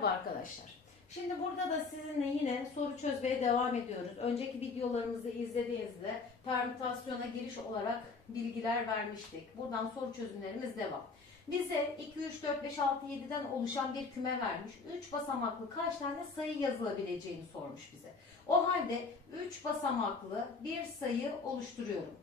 Merhaba arkadaşlar. Şimdi burada da sizinle yine soru çözmeye devam ediyoruz. Önceki videolarımızı izlediğinizde permütasyona giriş olarak bilgiler vermiştik. Buradan soru çözümlerimiz devam. Bize 2, 3, 4, 5, 6, 7'den oluşan bir küme vermiş. 3 basamaklı kaç tane sayı yazılabileceğini sormuş bize. O halde 3 basamaklı bir sayı oluşturuyorum.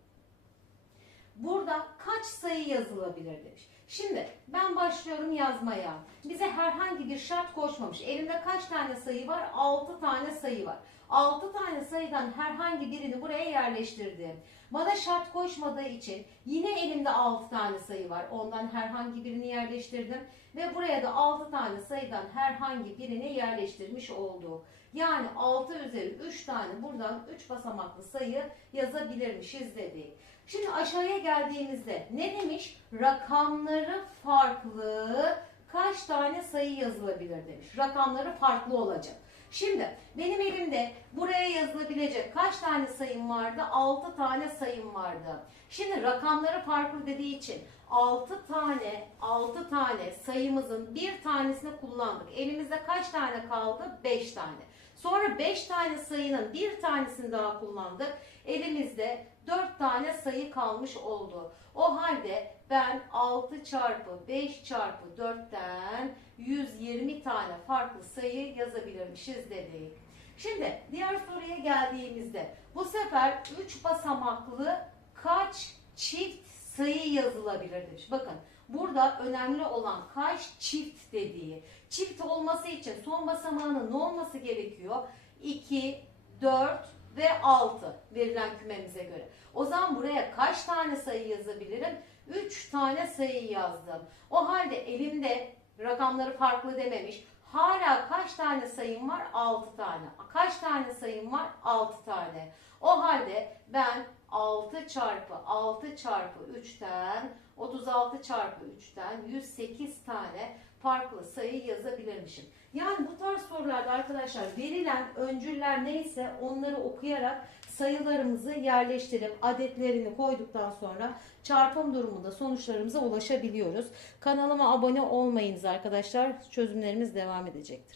Burada kaç sayı yazılabilir demiş. Şimdi ben başlıyorum yazmaya. Bize herhangi bir şart koşmamış. Elimde kaç tane sayı var? 6 tane sayı var. 6 tane sayıdan herhangi birini buraya yerleştirdim. Bana şart koşmadığı için yine elimde 6 tane sayı var. Ondan herhangi birini yerleştirdim. Ve buraya da 6 tane sayıdan herhangi birini yerleştirmiş olduk. Yani 6 üzeri 3 tane buradan 3 basamaklı sayı yazabilirmişiz dedik. Şimdi aşağıya geldiğimizde ne demiş? Rakamları farklı kaç tane sayı yazılabilir demiş. Rakamları farklı olacak. Şimdi benim elimde buraya yazılabilecek kaç tane sayım vardı? 6 tane sayım vardı. Şimdi rakamları farklı dediği için 6 tane 6 tane sayımızın bir tanesini kullandık. Elimizde kaç tane kaldı? 5 tane. Sonra 5 tane sayının bir tanesini daha kullandık. Elimizde 4 tane sayı kalmış oldu. O halde ben 6 çarpı 5 çarpı 4'ten 120 tane farklı sayı yazabilirmişiz dedik. Şimdi diğer soruya geldiğimizde bu sefer 3 basamaklı kaç çift sayı yazılabilir demiş. Bakın burada önemli olan kaç çift dediği. Çift olması için son basamağının ne olması gerekiyor? 2, 4 ve 6 verilen kümemize göre. O zaman buraya kaç tane sayı yazabilirim? 3 tane sayı yazdım. O halde elimde rakamları farklı dememiş. Hala kaç tane sayım var? 6 tane. Kaç tane sayım var? 6 tane. O halde ben 6 çarpı 6 çarpı 3'ten 36 çarpı 3'ten 108 tane farklı sayı yazabilirmişim. Yani bu tarz sorularda arkadaşlar verilen öncüller neyse onları okuyarak sayılarımızı yerleştirip adetlerini koyduktan sonra çarpım durumunda sonuçlarımıza ulaşabiliyoruz. Kanalıma abone olmayınız arkadaşlar. Çözümlerimiz devam edecektir.